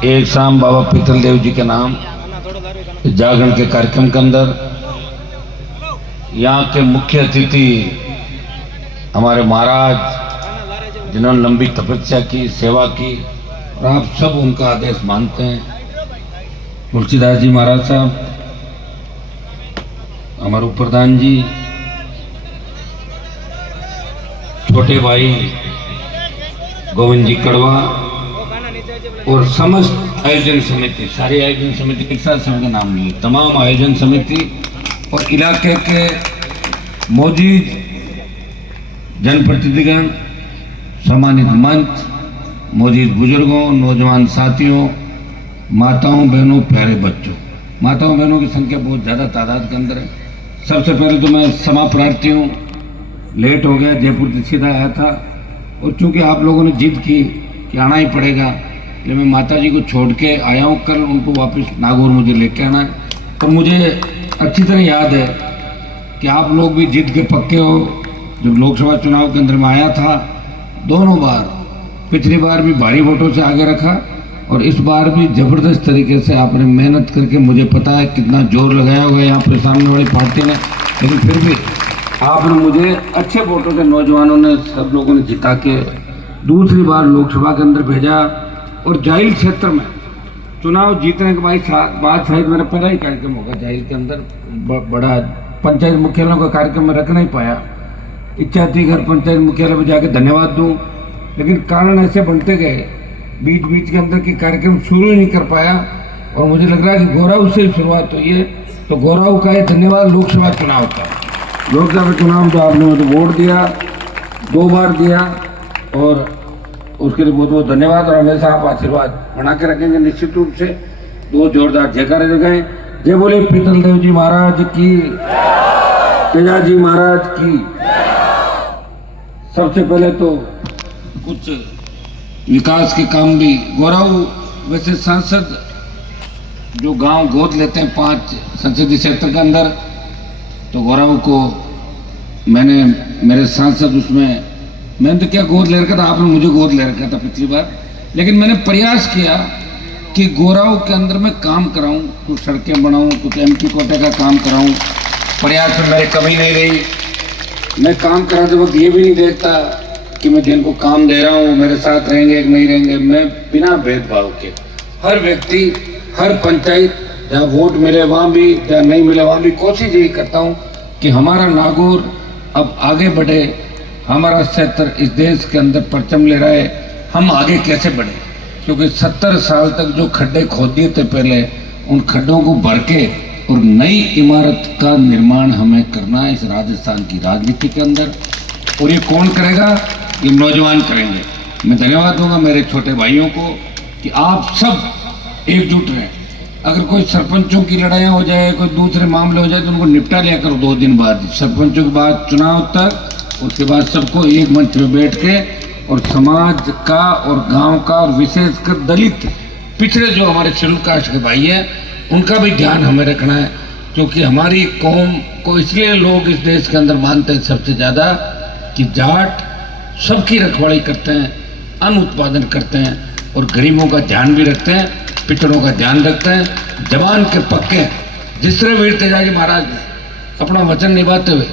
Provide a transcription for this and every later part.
एक शाम बाबा पीतल देव जी के नाम जागरण के कार्यक्रम के अंदर यहाँ के मुख्य अतिथि हमारे महाराज जिन्होंने लंबी तपस्या की, सेवा की और आप सब उनका आदेश मानते हैं। तुलसीदास जी महाराज साहब, हमारे प्रधान जी, छोटे भाई गोविंद जी कड़वा और समस्त आयोजन समिति, सारी आयोजन समिति एक साथ सबके नाम लिए, तमाम आयोजन समिति और इलाके के मौजूद जनप्रतिनिधिगण, सम्मानित मंच, मौजूद बुजुर्गों, नौजवान साथियों, माताओं बहनों, प्यारे बच्चों। माताओं बहनों की संख्या बहुत ज़्यादा तादाद के अंदर है। सबसे पहले तो मैं क्षमा प्रार्थी हूँ, लेट हो गया, जयपुर से सीधा आया था और चूँकि आप लोगों ने जिद की कि आना ही पड़ेगा, इसलिए मैं माता जी को छोड़ के आया हूँ। कल उनको वापस नागौर मुझे लेके आना है। और मुझे अच्छी तरह याद है कि आप लोग भी जिद के पक्के हो। जब लोकसभा चुनाव के अंदर में आया था, दोनों बार, पिछली बार भी भारी वोटों से आगे रखा और इस बार भी ज़बरदस्त तरीके से आपने मेहनत करके, मुझे पता है कितना जोर लगाया हुआ है यहाँ पर सामने वाली पार्टी ने, लेकिन फिर भी आपने मुझे अच्छे वोटों से, नौजवानों ने, सब लोगों ने जिता के दूसरी बार लोकसभा के अंदर भेजा। और जाहिल क्षेत्र में चुनाव जीतने के बाद शायद मेरा पहला ही कार्यक्रम होगा जाहिल के अंदर। बड़ा पंचायत मुख्यालयों का कार्यक्रम में रख नहीं पाया, इच्छा थी घर पंचायत मुख्यालय में जाके धन्यवाद दूं, लेकिन कारण ऐसे बनते गए बीच बीच के अंदर कि कार्यक्रम शुरू ही नहीं कर पाया। और मुझे लग रहा है कि गौरव से ही शुरुआत हुई है, तो गौरव का है धन्यवाद लोकसभा चुनाव का। लोकसभा चुनाव तो आपने मुझे वोट दिया, 2 बार दिया और उसके लिए बहुत बहुत धन्यवाद। और हमेशा आप आशीर्वाद बना के रखेंगे निश्चित रूप से। 2 जोरदार जयकारे लगाएं। जय बोले पीतल देव जी महाराज की, तेजा जी महाराज की। सबसे पहले तो कुछ विकास के काम भी गौरव, वैसे सांसद जो गांव गोद लेते हैं 5 संसदीय क्षेत्र के अंदर, तो गौरव को मैंने, मेरे सांसद उसमें, मैंने तो क्या गोद ले रखा था, आपने मुझे गोद ले रखा था पिछली बार, लेकिन मैंने प्रयास किया कि गौरव के अंदर मैं काम कराऊं, कुछ सड़कें बनाऊं, कुछ MP कोटे का काम कराऊं। प्रयास में मेरी कमी नहीं रही। मैं काम कराते वक्त ये भी नहीं देखता कि मैं जिनको काम दे रहा हूँ मेरे साथ रहेंगे कि नहीं रहेंगे। मैं बिना भेदभाव के हर व्यक्ति, हर पंचायत, जहाँ वोट मिले वहाँ भी, जहाँ नहीं मिले वहाँ भी, कोशिश यही करता हूँ कि हमारा नागौर अब आगे बढ़े, हमारा क्षेत्र इस देश के अंदर परचम ले रहा है, हम आगे कैसे बढ़े। क्योंकि 70 साल तक जो खड्डे खोद दिए थे पहले, उन खड्डों को भर के और नई इमारत का निर्माण हमें करना है इस राजस्थान की राजनीति के अंदर। और ये कौन करेगा? ये नौजवान करेंगे। मैं धन्यवाद दूंगा मेरे छोटे भाइयों को कि आप सब एकजुट रहें। अगर कोई सरपंचों की लड़ाइयाँ हो जाए, कोई दूसरे मामले हो जाए, तो उनको निपटा लिया करो 2 दिन बाद, सरपंचों के बाद चुनाव तक। उसके बाद सबको एक मंच में बैठ के और समाज का और गांव का और विशेषकर दलित, पिछड़े जो हमारे शेड्यूल कास्ट के भाई हैं, उनका भी ध्यान हमें रखना है। क्योंकि हमारी कौम को इसलिए लोग इस देश के अंदर मानते हैं सबसे ज़्यादा कि जाट सबकी रखवाली करते हैं, अन्न उत्पादन करते हैं और गरीबों का ध्यान भी रखते हैं, पिछड़ों का ध्यान रखते हैं, जवान के पक्के हैं। जिस तरह वीर तेजा जी महाराज ने अपना वचन निभाते हुए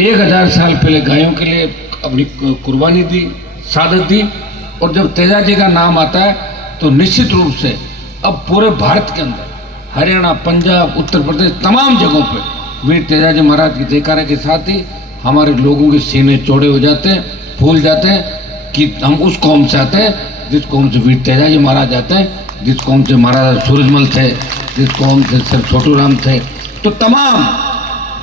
1000 साल पहले गायों के लिए अपनी कुर्बानी दी, शहादत दी, और जब तेजा जी का नाम आता है तो निश्चित रूप से अब पूरे भारत के अंदर, हरियाणा, पंजाब, उत्तर प्रदेश, तमाम जगहों पे वीर तेजा जी महाराज के जयकारे के साथ ही हमारे लोगों के सीने चौड़े हो जाते हैं, फूल जाते हैं कि हम उस कौम से आते हैं जिस कौम से वीर तेजा जी महाराज आते हैं, जिस कौम से महाराजा सूरजमल थे, जिस कौम से सर छोटू राम थे। तो तमाम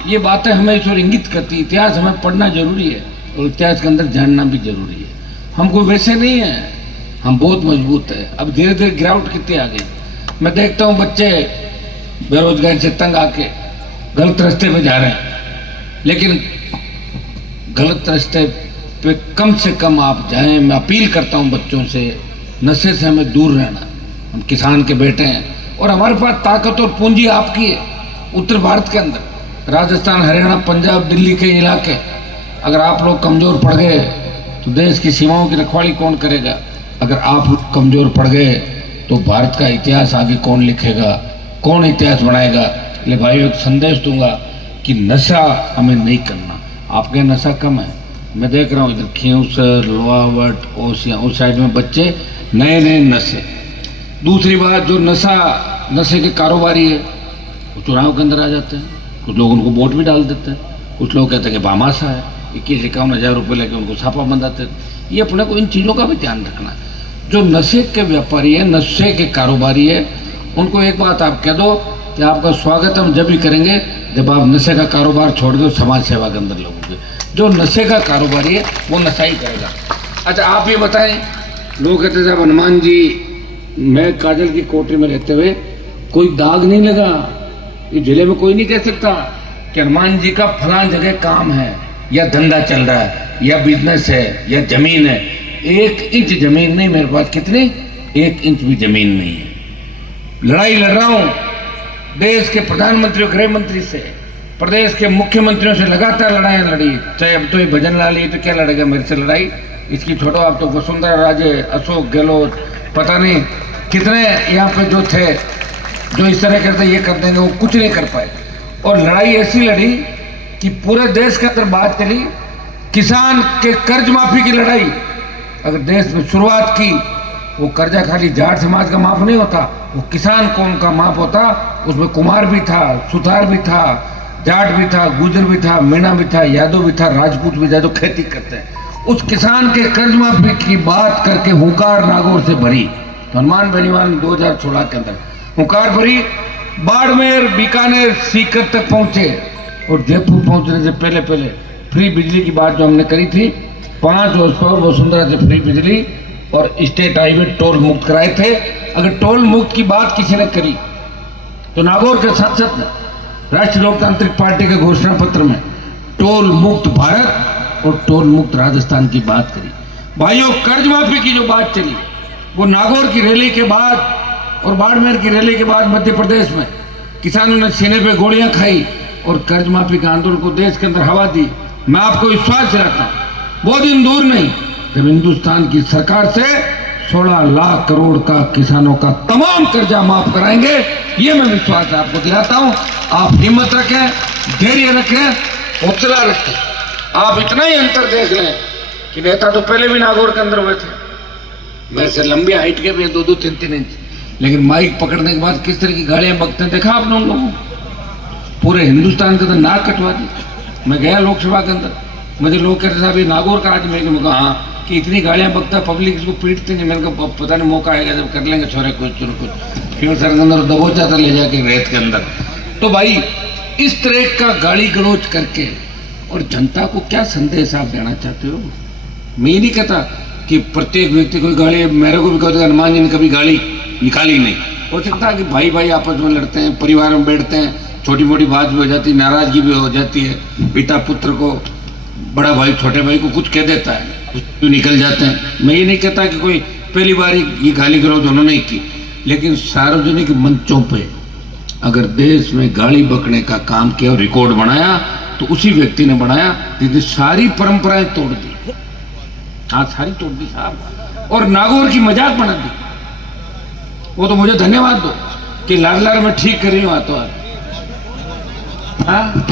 ये बातें हमें ईश्वर इंगित करती। इतिहास हमें पढ़ना जरूरी है और इतिहास के अंदर जानना भी जरूरी है। हम कोई वैसे नहीं है, हम बहुत मजबूत है। अब धीरे धीरे गिरावट कितनी आ गई। मैं देखता हूँ बच्चे बेरोजगारी से तंग आके गलत रास्ते पे जा रहे हैं, लेकिन गलत रास्ते पे कम से कम आप जाएं। मैं अपील करता हूँ बच्चों से, नशे से हमें दूर रहना। हम किसान के बेटे हैं और हमारे पास ताकत और पूंजी आपकी है। उत्तर भारत के अंदर राजस्थान, हरियाणा, पंजाब, दिल्ली के इलाके, अगर आप लोग कमज़ोर पड़ गए तो देश की सीमाओं की रखवाली कौन करेगा? अगर आप लोग कमज़ोर पड़ गए तो भारत का इतिहास आगे कौन लिखेगा, कौन इतिहास बनाएगा। ले भाइयों, एक संदेश दूंगा कि नशा हमें नहीं करना। आपके नशा कम है, मैं देख रहा हूँ इधर खींवसर, लोहावट, ओसियाँ, उस साइड में बच्चे नए नए नशे। दूसरी बात, जो नशे के कारोबारी है वो चुनाव के अंदर आ जाते हैं, कुछ लोग उनको वोट भी डाल देते हैं, कुछ लोग कहते हैं कि भामाशा है, 21-51 रुपये लेके उनको छापा बंधाते हैं। ये अपने को इन चीज़ों का भी ध्यान रखना है। जो नशे के व्यापारी है, नशे के कारोबारी है, उनको एक बात आप कह दो कि आपका स्वागत हम जब भी करेंगे जब आप नशे का कारोबार छोड़ दो, समाज सेवा के अंदर लगोगे। जो नशे का कारोबारी है वो नशा ही करेगा। अच्छा, आप ये बताएं, लोग कहते साहब हनुमान जी, मैं काजल की कोठरी में रहते हुए कोई दाग नहीं लगा, ये जिले में कोई नहीं कह सकता कि हनुमान जी का फलां जगह काम है या धंधा चल रहा है या बिजनेस है या जमीन है। 1 इंच जमीन नहीं मेरे पास, कितनी, 1 इंच भी जमीन नहीं है। लड़ाई लड़ रहा हूं देश के प्रधानमंत्री और गृह मंत्री से, प्रदेश के मुख्यमंत्रियों से लगातार लड़ाइयाँ लड़ी। चाहे अब तो ये भजन लाल ये तो क्या लड़ेगा मेरे से लड़ाई, इसकी छोड़ो। आप तो वसुंधरा राजे, अशोक गहलोत, पता नहीं कितने यहाँ पे जो थे जो इस तरह करते ये कर देंगे, वो कुछ नहीं कर पाए। और लड़ाई ऐसी लड़ी कि पूरे देश के अंदर बात चली किसान के कर्ज माफी की लड़ाई। अगर देश में शुरुआत की, वो कर्जा खाली जाट समाज का माफ नहीं होता, वो किसान कौम का माफ होता। उसमें कुमार भी था, सुथार भी था, जाट भी था, गुजर भी था, मीणा भी था, यादव भी था, राजपूत भी था, जो खेती करते हैं। उस किसान के कर्ज माफी की बात करके हुंकार नागौर से भरी, तो हनुमान बेनीवाल 2016 के अंदर हुंकार भरी। बाड़मेर, बीकानेर, सीकर तक पहुंचे और जयपुर पहुंचने से पहले पहले फ्री बिजली की बात जो हमने करी थी, 5 वर्ष पर वसुंधरा से फ्री बिजली और स्टेट हाईवे टोल मुक्त कराए थे। अगर टोल मुक्त की बात किसी ने करी तो नागौर के सांसद ने राष्ट्रीय लोकतांत्रिक पार्टी के घोषणा पत्र में टोल मुक्त भारत और टोल मुक्त राजस्थान की बात करी। भाइयों, कर्ज माफी की जो बात चली वो नागौर की रैली के बाद और बाड़मेर की रैली के बाद मध्य प्रदेश में किसानों ने सीने पे गोलियां खाई और कर्ज माफी के आंदोलन को देश के अंदर हवा दी। मैं आपको विश्वास दिलाता हूं, बहुत दिन दूर नहीं जब हिंदुस्तान की सरकार से 16 लाख करोड़ का किसानों का तमाम कर्जा माफ कराएंगे, ये मैं विश्वास आपको दिलाता हूं। आप हिम्मत रखें, धैर्य रखें, हौसला रखें। आप इतना ही अंतर देख लें कि नेता तो पहले भी नागौर के अंदर हुए थे, मेरे से लंबी हाइट के भी 2-2, 3-3 इंच, लेकिन माइक पकड़ने के बाद किस तरह की गाड़ियां बकते हैं देखा आपने उन लोगों को। पूरे हिंदुस्तान के अंदर नाक कटवा दी। मैं गया लोकसभा के अंदर, मुझे लोग कहते साहब ये नागौर का आदमी है। मैं कहा हाँ, कि इतनी गाड़ियां बकता, पब्लिक इसको पीटते नहीं। मैंने कहा पता नहीं मौका आएगा जब कर लेंगे छोरे कुछ फिर सर के अंदर दबोचा था ले जाके रेत के अंदर। तो भाई इस तरह का गाली गलौज करके और जनता को क्या संदेश आप देना चाहते हो। मैं ये नहीं कहता कि प्रत्येक व्यक्ति कोई गाली, मेरे को भी कहते हनुमान जी ने कभी गाली निकाली नहीं। हो सकता है कि भाई भाई आपस में लड़ते हैं, परिवार में बैठते हैं, छोटी मोटी बात भी हो जाती है, नाराजगी भी हो जाती है, पिता पुत्र को, बड़ा भाई छोटे भाई को कुछ कह देता है तो निकल जाते हैं। मैं ये नहीं कहता कि कोई पहली बार ये गाली गलौज उन्होंने ही की, लेकिन सार्वजनिक मंचों पे अगर देश में गाली बकने का काम किया और रिकॉर्ड बनाया तो उसी व्यक्ति ने बनाया जिसने सारी परंपराएं तोड़ दी। हाँ, सारी तोड़ दी साहब, और नागौर की मजाक बना दी। वो तो मुझे धन्यवाद दो कि लार लार मैं ठीक कर रही हूँ तो हाँ।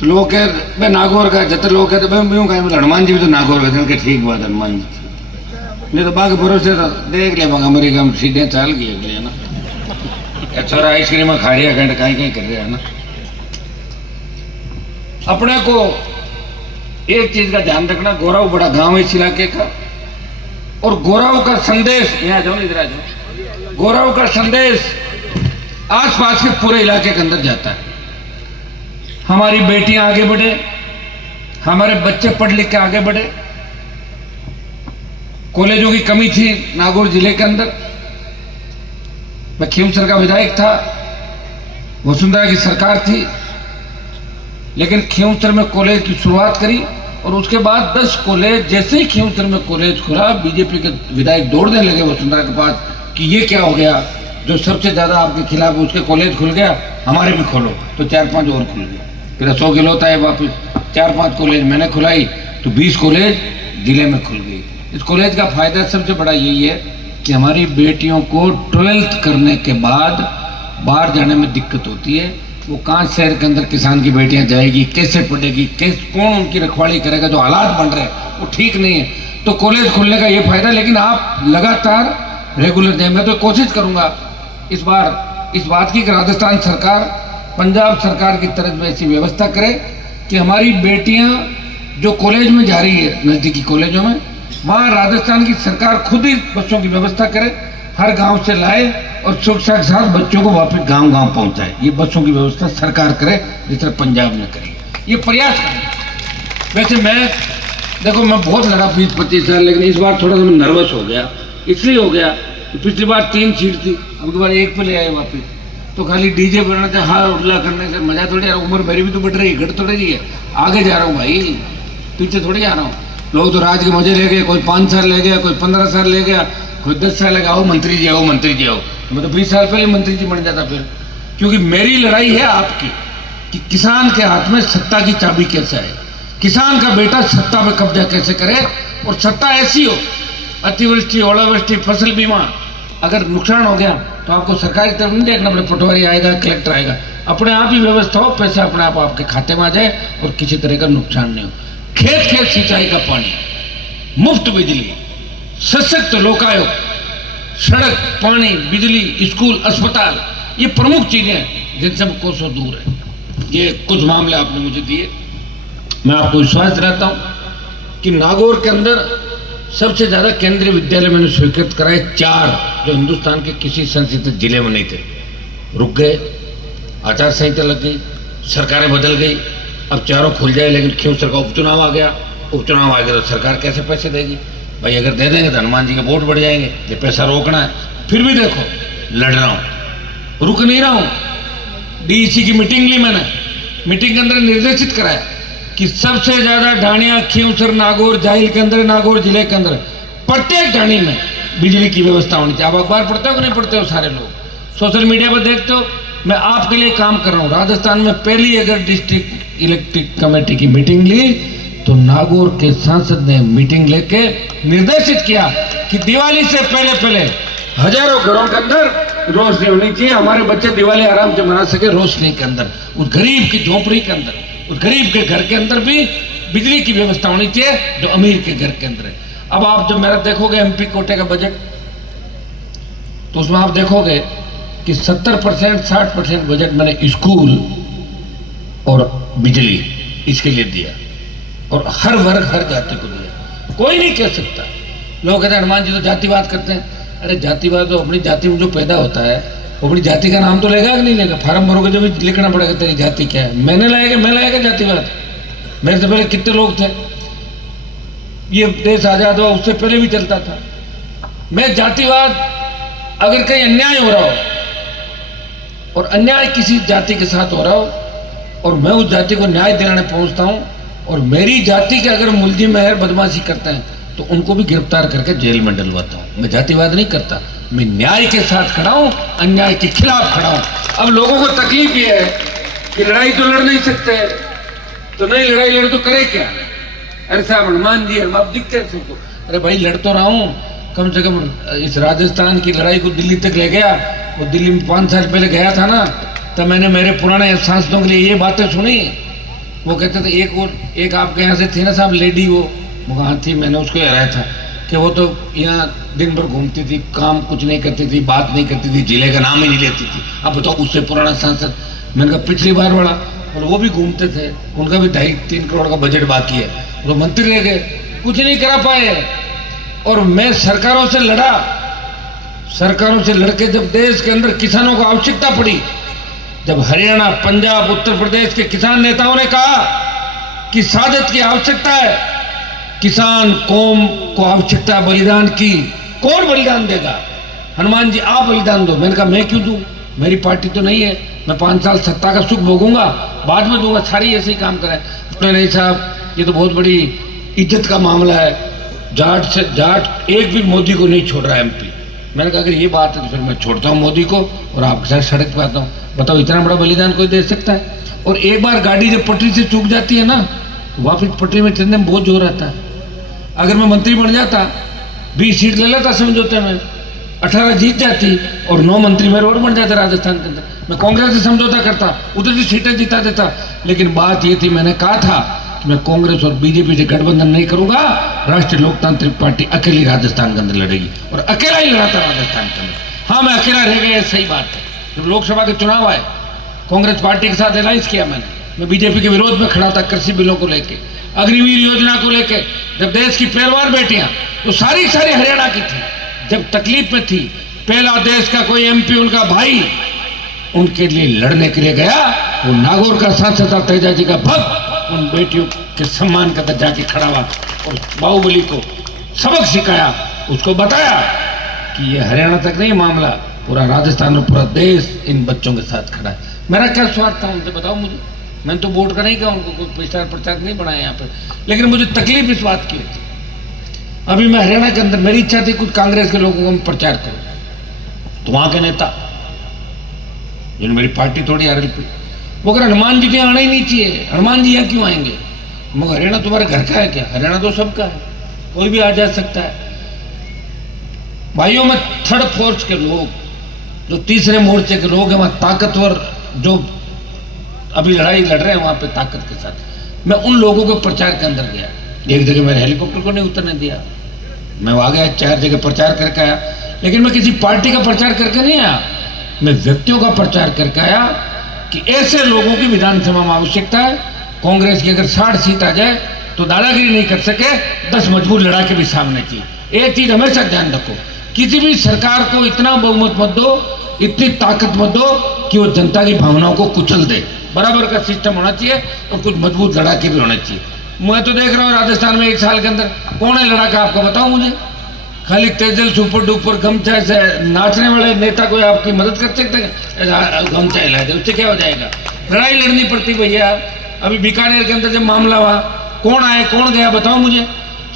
तो लोग कह मैं नागौर का, जब लोग कहते मैं हनुमान जी भी तो नागौर का, ठीक बात हनुमान जी नहीं तो बाकी भरोसे तो देख ले अमेरिका में सीधे चाल गई अगले है ना, छोरा आइसक्रीम खा रही है, कहीं कहीं कर रहे है ना। अपने को एक चीज का ध्यान रखना, गोराव बड़ा गांव है इस इलाके का, और गोराव का संदेश, यहाँ जाओ इधर आ जाओ, गोराव का संदेश आसपास के पूरे इलाके के अंदर जाता है। हमारी बेटियां आगे बढ़े, हमारे बच्चे पढ़ लिख के आगे बढ़े। कॉलेजों की कमी थी नागौर जिले के अंदर। मैं खींवसर का विधायक था, वसुंधरा की सरकार थी, लेकिन खींवसर में कॉलेज की शुरुआत करी और उसके बाद 10 कॉलेज, जैसे ही खींवसर में कॉलेज खुला बीजेपी के विधायक दौड़ने लगे वसुंधरा के पास कि ये क्या हो गया, जो सबसे ज्यादा आपके खिलाफ उसके कॉलेज खुल गया, हमारे भी खोलो। तो 4-5 और खुल गए। फिर अशोक गहलोत आए वापिस, 4-5 कॉलेज मैंने खुलाई तो 20 कॉलेज जिले में खुल गई। इस कॉलेज का फायदा सबसे बड़ा यही है कि हमारी बेटियों को 12th करने के बाद बाहर जाने में दिक्कत होती है। वो कहाँ शहर के अंदर किसान की बेटियां जाएगी, कैसे पढ़ेगी, कौन उनकी रखवाली करेगा? जो हालात बन रहे हैं वो ठीक नहीं है। तो कॉलेज खोलने का ये फायदा, लेकिन आप लगातार रेगुलर जाए। मैं तो कोशिश करूंगा इस बार इस बात की कि राजस्थान सरकार पंजाब सरकार की तरफ में ऐसी व्यवस्था करे कि हमारी बेटियां जो कॉलेज में जा रही है, नज़दीकी कॉलेजों में, वहाँ राजस्थान की सरकार खुद ही बच्चों की व्यवस्था करे, हर गांव से लाए और सुरक्षा के साथ बच्चों को वापस गांव-गांव पहुंचाए। ये बसों की व्यवस्था सरकार करे, जिस तरह पंजाब ने करी। ये प्रयास करें। वैसे मैं देखो, मैं बहुत लगा फीस 25 साल, लेकिन इस बार थोड़ा सा मैं नर्वस हो गया। इसलिए हो गया तो पिछली बार 3 सीट थी, अब की बार 1 पे ले आए वापस। तो खाली डीजे बनाने से, हार उड़ला करने से मजा थोड़ी आ रहा। उम्र मेरी भी तो बढ़ रही है, घट थोड़ी रही है। आगे जा रहा हूँ भाई, पीछे थोड़ी आ रहा हूँ। लोग तो राज के मजे ले गए, कोई 5 साल ले गया, कोई 15 साल ले गया, कोई 10 साल लगा। आओ मंत्री जी, आओ मंत्री जी, आओ। मैं तो 20 साल पहले मंत्री जी बन जाता फिर। क्योंकि मेरी लड़ाई है आपकी कि किसान के हाथ में सत्ता की चाबी कैसे आए, किसान का बेटा सत्ता पे कब्जा कैसे करे, और सत्ता ऐसी हो, अतिवृष्टि, ओलावृष्टि, फसल बीमा, अगर नुकसान हो गया तो आपको सरकारी तरफ नहीं देखना पड़े, पटवारी आएगा, कलेक्टर आएगा, अपने आप ही व्यवस्था हो, पैसे अपने आप आपके खाते में आ जाए और किसी तरह का नुकसान नहीं हो। खेत खेत सिंचाई का पानी, मुफ्त बिजली, सशक्त लोकायुक्त, सड़क, पानी, बिजली, स्कूल, अस्पताल, ये प्रमुख चीजें हैं जिनसे हम कोसों दूर है। ये कुछ मामले आपने मुझे दिए। मैं आपको विश्वास दिलाता हूं कि नागौर के अंदर सबसे ज्यादा केंद्रीय विद्यालय मैंने स्वीकृत कराए 4, जो हिंदुस्तान के किसी संसदीय जिले में नहीं थे। रुक गए, आचार संहिता लग गई, सरकारें बदल गई, अब चारों खुल जाए। लेकिन क्यों सरकार, उपचुनाव आ गया, उपचुनाव आ गया तो सरकार कैसे पैसे देगी भाई? अगर दे देंगे तो हनुमान जी के वोट बढ़ जाएंगे। ये पैसा रोकना है। फिर भी देखो, लड़ रहा हूं, रुक नहीं रहा हूं। डीईसी की मीटिंग ली मैंने, मीटिंग के अंदर निर्देशित कराया कि सबसे ज्यादा ढाणियां खींवसर, नागौर, जाहिल के अंदर, नागौर जिले के अंदर प्रत्येक ढाणी में बिजली की व्यवस्था होनी चाहिए। आप अखबार पढ़ते हो कि नहीं पढ़ते हो? सारे लोग सोशल मीडिया पर देखते हो। मैं आपके लिए काम कर रहा हूं। राजस्थान में पहली अगर डिस्ट्रिक्ट इलेक्ट्रिक कमेटी की मीटिंग ली तो नागौर के सांसद ने मीटिंग लेके निर्देशित किया कि दिवाली से पहले पहले हजारों घरों के अंदर रोशनी होनी चाहिए, हमारे बच्चे दिवाली आराम से मना सके रोशनी के अंदर। उस गरीब की झोपड़ी के अंदर, उस गरीब के घर के अंदर भी बिजली की व्यवस्था होनी चाहिए जो अमीर के घर के अंदर है। अब आप जब मेरा देखोगे एमपी कोटे का बजट, तो उसमें आप देखोगे कि 70% 60% बजट मैंने स्कूल और बिजली इसके लिए दिया, और हर वर्ग हर जाति को दिया। कोई नहीं कह सकता, लोग कहते हैं हनुमान जी तो जातिवाद करते हैं। अरे जातिवाद तो अपनी जाति में जो पैदा होता है वो अपनी जाति का नाम तो लेगा कि नहीं लेगा? फार्म भरोगे जो भी लिखना पड़ेगा तेरी जाति क्या है। मैंने लाएगा, मैं लाएगा जातिवाद? मेरे से पहले कितने लोग थे, ये देश आजाद हुआ उससे पहले भी चलता था। मैं जातिवाद, अगर कहीं अन्याय हो रहा हो और अन्याय किसी जाति के साथ हो रहा हो और मैं उस जाति को न्याय दिलाने पहुंचता हूं, और मेरी जाति के अगर मुलजिम है, बदमाशी करते हैं, तो उनको भी गिरफ्तार करके जेल में डलवाता हूं। मैं जातिवाद नहीं करता, मैं न्याय के साथ खड़ा हूं, अन्याय के खिलाफ खड़ा हूं। अब लोगों को तकलीफ ये है कि लड़ाई तो लड़ नहीं सकते, तो नहीं लड़ाई लड़ तो करे क्या? अरे साहब हनुमान जी, हम आप दिखते हैं सबको। अरे भाई लड़ तो रहा हूं, कम से कम इस राजस्थान की लड़ाई को दिल्ली तक ले गया। वो दिल्ली में 5 साल पहले गया था ना, तब मैंने मेरे पुराने सांसदों के लिए ये बातें सुनी। वो कहते थे एक आपके यहाँ से थी ना साहब लेडी, वो हाँ थी, मैंने उसको हराया था कि वो तो यहाँ दिन भर घूमती थी, काम कुछ नहीं करती थी, बात नहीं करती थी, जिले का नाम ही नहीं लेती थी। अब बताओ उससे पुराना सांसद। मैंने कहा पिछली बार बड़ा, और वो भी घूमते थे, उनका भी 2.5-3 करोड़ का बजट बाकी है, वो मंत्री रह गए, कुछ नहीं करा पाए। और मैं सरकारों से लड़ा, सरकारों से लड़के जब देश के अंदर किसानों को आवश्यकता पड़ी, जब हरियाणा, पंजाब, उत्तर प्रदेश के किसान नेताओं ने कहा कि सादत की आवश्यकता है, किसान कौम को आवश्यकता बलिदान की, कौन बलिदान देगा? हनुमान जी आप बलिदान दो। मैंने कहा मैं क्यों दूं, मेरी पार्टी तो नहीं है, मैं 5 साल सत्ता का सुख भोगूंगा, बाद में दूंगा। सारी ऐसे ही काम करें। नहीं साहब ये तो बहुत बड़ी इज्जत का मामला है, जाट से जाट एक भी मोदी को नहीं छोड़ रहा है एमपी। मैंने कहा अगर ये बात है तो फिर मैं छोड़ता हूँ मोदी को और आपके साथ सड़क पे आता हूँ। बताओ इतना बड़ा बलिदान कोई दे सकता है? और एक बार गाड़ी जब पटरी से चूक जाती है ना, तो वापिस पटरी में चलने में बहुत जोर आता है। अगर मैं मंत्री बन जाता, 20 सीट ले लेता समझौते में, 18 जीत जाती और 9 मंत्री मेरे और बन जाते राजस्थान के अंदर, मैं कांग्रेस से समझौता करता, उधर से सीटें जीता देता। लेकिन बात ये थी, मैंने कहा था कि मैं कांग्रेस और बीजेपी से गठबंधन नहीं करूंगा, राष्ट्रीय लोकतांत्रिक पार्टी अकेली राजस्थान के अंदर लड़ेगी और अकेला ही लड़ा था राजस्थान के अंदर। हाँ, मैं अकेला रह गया, सही बात है। जब लोकसभा के चुनाव आए, कांग्रेस पार्टी के साथ अलायंस किया मैं बीजेपी के विरोध में खड़ा था, कृषि बिलों को लेके, अग्निवीर योजना को लेके। जब देश की पहलवान बेटियां तो सारी हरियाणा की थी, जब तकलीफ में थी, पहला देश का कोई एमपी उनका भाई उनके लिए लड़ने के लिए गया। वो नागौर का सांसद था तेजा जी का भक्त, उन बेटियों के सम्मान का अंदर जाके खड़ा हुआ और बाहुबली को सबक सिखाया, उसको बताया कि ये हरियाणा तक नहीं मामला, पूरा राजस्थान और पूरा देश इन बच्चों के साथ खड़ा है। मेरा क्या स्वार्थ था उनसे, बताओ मुझे। मैंने तो वोट का नहीं कहा, उनको कोई प्रचार नहीं बनाया यहाँ पर, लेकिन मुझे तकलीफ इस बात की थी। अभी मैं हरियाणा के अंदर, मेरी इच्छा थी कुछ कांग्रेस के लोगों को मैं प्रचार करूं, तो वहां के नेता जिन्होंने मेरी पार्टी थोड़ी RLP, वो अगर हनुमान जी के आना ही नहीं चाहिए, हनुमान जी यहाँ क्यों आएंगे? मगर हरियाणा तुम्हारे घर का है क्या? हरियाणा तो सबका है, कोई भी आ जा सकता है। भाइयों में थर्ड फोर्स के लोग, जो तीसरे मोर्चे के लोग हैं, वहां ताकतवर जो अभी लड़ाई लड़ रहे हैं वहां पे ताकत के साथ, मैं उन लोगों को प्रचार के अंदर गया। एक जगह मेरे हेलीकॉप्टर को नहीं उतरने दिया, मैं वहां गया, 4 जगह प्रचार करके आया। लेकिन मैं किसी पार्टी का प्रचार करके नहीं आया, मैं व्यक्तियों का प्रचार करके आया कि ऐसे लोगों की विधानसभा में आवश्यकता है। कांग्रेस की अगर 60 सीट आ जाए तो दादागिरी नहीं कर सके, 10 मजबूत लड़ा के भी सामने की। एक चीज हमेशा ध्यान रखो, किसी भी सरकार को इतना बहुमत मत दो, इतनी ताकत मत दो कि वो जनता की भावनाओं को कुचल दे। बराबर का सिस्टम होना चाहिए और कुछ मजबूत लड़ाके भी होने चाहिए। मैं तो देख रहा हूँ राजस्थान में 1 साल के अंदर कौन है लड़ाका, आपको बताओ मुझे? खाली तेजल सुपर डुपर गमछा से नाचने वाले नेता कोई आपकी मदद कर सकते हैं? गमछा हिला दे, उससे क्या हो जाएगा? लड़ाई लड़नी पड़ती भैया। अभी बीकानेर के अंदर जब मामला हुआ, कौन आए कौन गया, बताओ मुझे?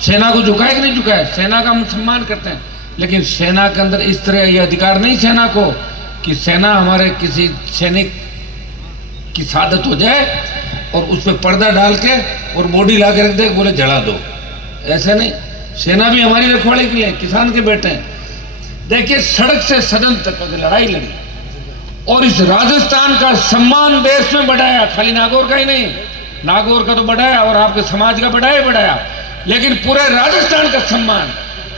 सेना को झुकाए कि नहीं झुकाए? सेना का हम सम्मान करते हैं, लेकिन सेना के अंदर इस तरह ये अधिकार नहीं सेना को कि सेना हमारे किसी सैनिक की शहादत हो जाए और उस पर पर्दा डाल के और बॉडी ला के रख दे, बोले जला दो। ऐसे नहीं, सेना भी हमारी रखवाली के लिए, किसान के बेटे हैं। देखिए, सड़क से सदन तक अगर लड़ाई लड़ी और इस राजस्थान का सम्मान देश में बढ़ाया, खाली नागौर का ही नहीं, नागौर का तो बढ़ाया और आपके समाज का बढ़ाया, लेकिन पूरे राजस्थान का सम्मान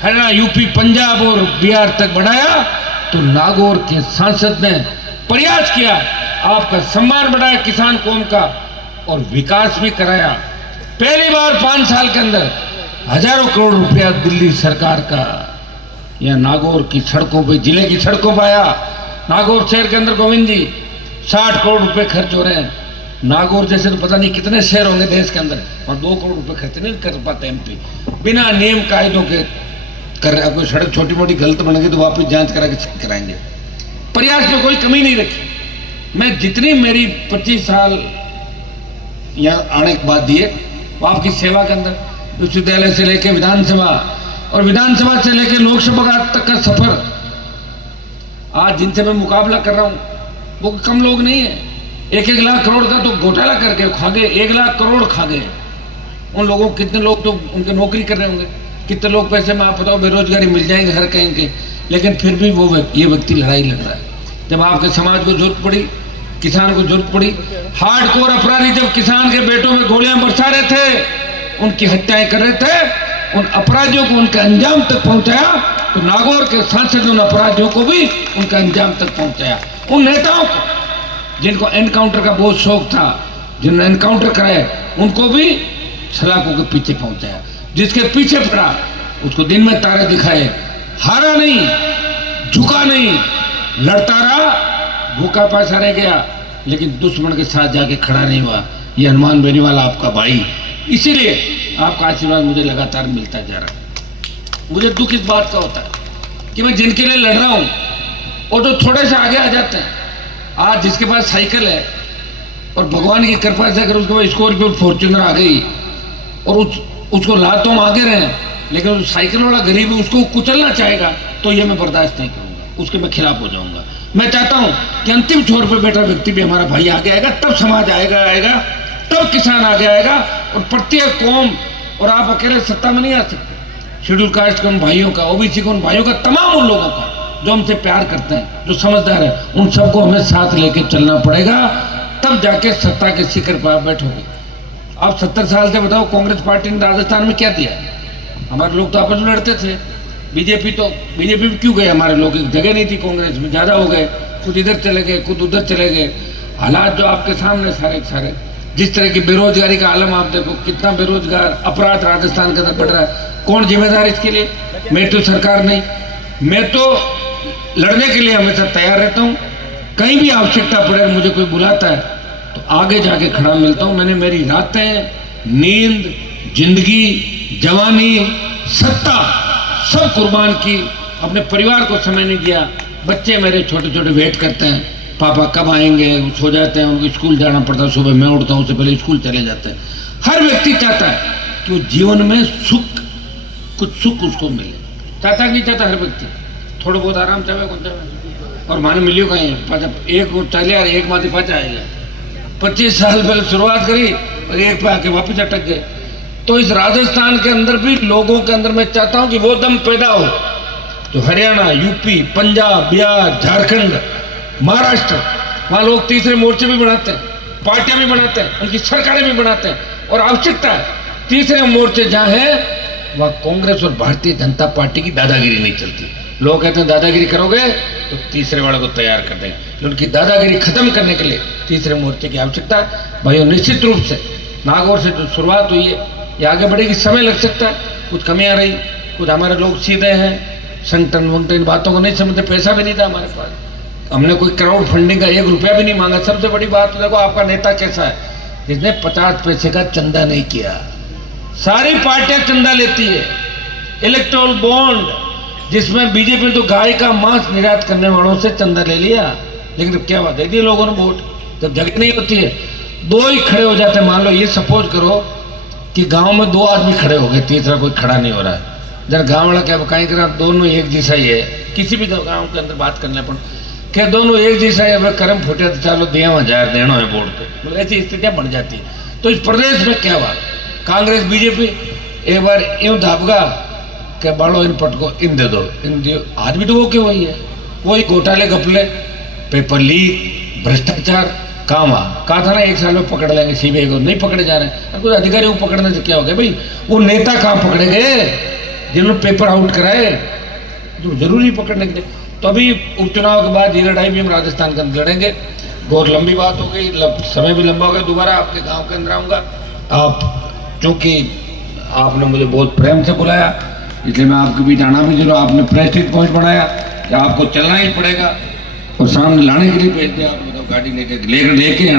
हरियाणा, यूपी, पंजाब और बिहार तक बढ़ाया। तो नागौर के सांसद ने प्रयास किया, आपका सम्मान बढ़ाया किसान कौम का और विकास भी कराया। पहली बार 5 साल के अंदर हजारों करोड़ रुपया दिल्ली सरकार का यह नागौर की सड़कों पे, जिले की सड़कों पर आया। नागौर शहर के अंदर गोविंद जी 60 करोड़ रुपए खर्च हो रहे हैं। नागौर जैसे तो पता नहीं कितने शहर होंगे देश के अंदर, और 2 करोड़ रुपए खर्च नहीं कर पाते MP, बिना नियम कायदों के कर रहे। कोई सड़क छोटी मोटी गलत बन गई तो वापिस जांच करा के चेक कराएंगे। प्रयास में कोई कमी नहीं रखी। मैं जितनी मेरी 25 साल यहाँ आने के बाद दिए, वो आपकी सेवा के अंदर, विश्वविद्यालय से लेकर विधानसभा और विधानसभा से लेकर लोकसभा तक का सफर, आज जिनसे मैं मुकाबला कर रहा हूँ वो कम लोग नहीं है। 1-1 लाख करोड़ का तो घोटाला करके खा गए, 1 लाख करोड़ खा गए। उन लोगों, कितने लोग तो उनके नौकरी कर रहे होंगे, कितने लोग पैसे में आप बताओ बेरोजगारी मिल जाएंगे हर कहीं के, लेकिन फिर भी ये व्यक्ति लड़ाई लड़ रहा है। जब आपके समाज को जरूरत पड़ी, किसान को जरूरत पड़ी, हार्डकोर अपराधी जब किसान के बेटों में गोलियां बरसा रहे थे, उनकी हत्याएं कर रहे थे, उन अपराधियों को उनके अंजाम तक पहुंचाया। तो नागौर के सांसद ने उन अपराधियों को भी उनके अंजाम तक पहुंचाया। उन नेताओं को जिनको एनकाउंटर का बहुत शौक था, जिन्होंने एनकाउंटर कराए, उनको भी सलाखों के पीछे पहुंचाया। जिसके पीछे पड़ा उसको दिन में तारे दिखाए, हारा नहीं, झुका नहीं, लड़ता रहा, भूखा पैसा रह गया, लेकिन दुश्मन के साथ जाके खड़ा नहीं हुआ। ये हनुमान बेनीवाल आपका भाई, इसीलिए आपका आशीर्वाद मुझे लगातार मिलता जा रहा है। मुझे दुख इस बात का होता है कि मैं जिनके लिए लड़ रहा हूं वो तो थोड़े से आगे आ जाते हैं। आज जिसके पास साइकिल है और भगवान की कृपा से अगर उसके पास स्कॉर्पियो फॉर्च्यूनर आ गई और उसको लातों में आगे रहे, लेकिन उस साइकिल वाला गरीब है उसको कुचलना चाहेगा, तो ये मैं बर्दाश्त नहीं करूंगा, उसके मैं खिलाफ हो जाऊंगा। मैं चाहता हूं कि अंतिम छोर पर बैठा व्यक्ति भी हमारा भाई आगे आएगा, तब समाज आएगा, तब किसान आगे आएगा और प्रत्येक कौम, और आप अकेले सत्ता में नहीं आ सकते। शेड्यूल कास्ट के उन भाइयों का, OBC के उन भाइयों का, तमाम उन लोगों का जो हमसे प्यार करते हैं, जो समझदार है, उन सबको हमें साथ लेके चलना पड़ेगा, तब जाके सत्ता के शिखर पर आप बैठोगे। आप 70 साल से बताओ कांग्रेस पार्टी ने राजस्थान में क्या दिया? हमारे लोग तो आपस में लड़ते थे। बीजेपी में क्यों गए? हमारे लोग, एक जगह नहीं थी कांग्रेस में, ज़्यादा हो गए, कुछ इधर चले गए, कुछ उधर चले गए। हालात जो आपके सामने सारे, जिस तरह की बेरोजगारी का आलम आप देखो, कितना बेरोजगार, अपराध राजस्थान के अंदर बढ़ रहा है। कौन जिम्मेदार इसके लिए? मैं तो सरकार नहीं, मैं तो लड़ने के लिए हमेशा तैयार रहता हूँ। कहीं भी आवश्यकता पड़े, मुझे कोई बुलाता है तो आगे जाके खड़ा मिलता हूँ। मैंने मेरी रातें, नींद, जिंदगी, जवानी, सत्ता सब कुर्बान की, अपने परिवार को समय नहीं दिया। बच्चे मेरे छोटे छोटे वेट करते हैं, पापा कब आएंगे, सो जाते हैं, उनको स्कूल जाना पड़ता है, सुबह मैं उठता हूँ, उससे पहले स्कूल चले जाते हैं। हर व्यक्ति चाहता है कि वो जीवन में कुछ सुख उसको मिले। चाहता नहीं चाहता? हर व्यक्ति थोड़ा बहुत आराम चाहे, कौन चाहे। और माने मिलियो कहीं एक चले यार, एक माथे पाचा आएगा। 25 साल पहले शुरुआत करी और एक पे आके वापिस अटक गए। तो इस राजस्थान के अंदर भी लोगों के अंदर मैं चाहता हूं कि वो दम पैदा हो जो हरियाणा, यूपी, पंजाब, बिहार, झारखंड, महाराष्ट्र, वहां लोग तीसरे मोर्चे भी बनाते हैं, पार्टियां भी बनाते हैं, उनकी सरकारें भी बनाते हैं। और आवश्यकता है तीसरे मोर्चे जहां है वहां कांग्रेस और भारतीय जनता पार्टी की दादागिरी नहीं चलती। लोग कहते हैं दादागिरी करोगे तो तीसरे वाले को तैयार कर देंगे। उनकी दादागिरी खत्म करने के लिए तीसरे मोर्चे की आवश्यकता है। भाइयों, निश्चित रूप से नागौर से जो शुरुआत हुई है ये आगे बढ़ेगी। समय लग सकता है, कुछ कमियां रही, कुछ हमारे लोग सीधे हैं, संगठन वंगठन इन बातों को नहीं समझते, पैसा भी नहीं था हमारे पास, हमने कोई क्राउड फंडिंग का 1 रुपया भी नहीं मांगा। सबसे बड़ी बात देखो आपका नेता कैसा है, जिसने 50 पैसे का चंदा नहीं किया। सारी पार्टियां चंदा लेती है। इलेक्टोरल बॉन्ड, जिसमें बीजेपी ने तो गाय का मांस निर्यात करने वालों से चंदा ले लिया, लेकिन अब क्या बात दे दी लोगों ने वोट। जब जगह नहीं होती है, 2 ही खड़े हो जाते हैं। मान लो ये सपोज करो कि गांव में 2 आदमी खड़े हो गए, तीसरा कोई खड़ा नहीं हो रहा है। जब गांव वाला क्या कहीं कर दोनों एक जैसा ही है, किसी भी गांव के अंदर बात करने पर क्या दोनों एक जैसा है, कर्म फुटे तो चलो दिया 1000 देना है वोट पे, ऐसी स्थितियां बन जाती है। तो इस प्रदेश में क्या बात, कांग्रेस बीजेपी एक बार यूं धापगा क्या बाड़ो इन पटको इन दे दो, इन दियो। आज भी तो वो क्यों वही है, कोई घोटाले घपले, पेपर लीक, भ्रष्टाचार काम कहा था ना 1 साल में पकड़ लेंगे सीबीआई को, नहीं पकड़े जा रहे हैं। कुछ अधिकारी को पकड़ने से क्या हो गया भाई, वो नेता कहाँ पकड़े गए जिन्होंने पेपर आउट कराए, जो जरूरी पकड़ने के लिए। तो अभी उपचुनाव के बाद ये लड़ाई भी हम राजस्थान के अंदर लड़ेंगे। बहुत लंबी बात हो गई, समय भी लंबा हो गया। दोबारा आपके गाँव के अंदर आऊँगा। आप चूँकि आपने मुझे बहुत प्रेम से बुलाया, इसलिए मैं आपके बीच आना भी जरूर। आपने प्रेस्टीज पहुँच बनाया कि आपको चलना ही पड़ेगा और सामने लाने के लिए भेज दिया। आप मतलब गाड़ी लेके आना।